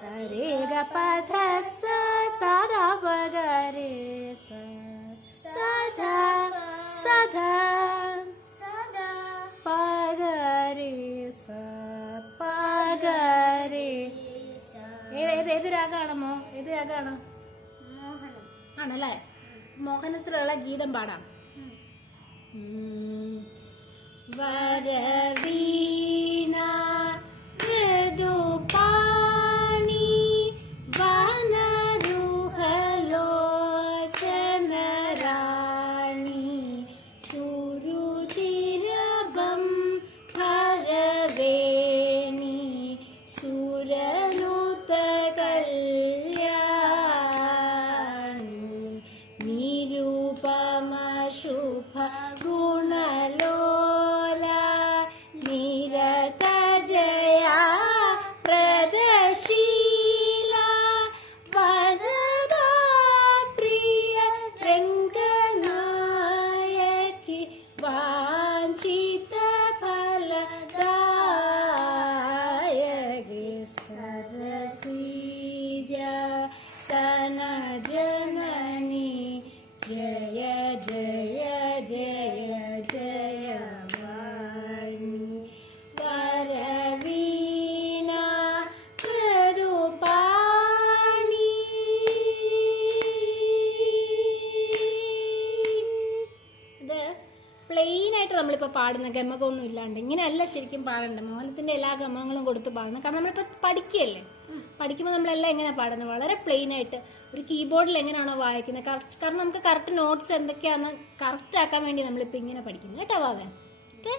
സരി ഗ പധ സ സാധാ പഗ രേ സ സദ പഗരേ സ ഏത് ഏത് ഏത് രാഗാണോ ആണല്ലേ? മോഹനത്തിലുള്ള ഗീതം പാടാം. ഉം. गुणलोला निरतज പ്ലെയിൻ ആയിട്ട് നമ്മളിപ്പോൾ പാടുന്ന ഗമകമൊന്നും ഇല്ലാണ്ട്. ഇങ്ങനെയല്ല ശരിക്കും പാടേണ്ടത്. മോഹനത്തിന്റെ എല്ലാ ഗമങ്ങളും കൊടുത്ത് പാടണം. കാരണം നമ്മളിപ്പോൾ പഠിക്കുകയല്ലേ? പഠിക്കുമ്പോൾ നമ്മളെല്ലാം എങ്ങനെ പാടുന്നത്? വളരെ പ്ലെയിൻ ആയിട്ട് ഒരു കീബോർഡിൽ എങ്ങനെയാണോ വായിക്കുന്നത്? കറക്റ്റ് കാരണം നമുക്ക് കറക്റ്റ് നോട്ട്സ് എന്തൊക്കെയാണെന്ന് കറക്റ്റ് ആക്കാൻ വേണ്ടി നമ്മളിപ്പോൾ ഇങ്ങനെ പഠിക്കുന്നത് കേട്ടോ വാവേ? ഓക്കെ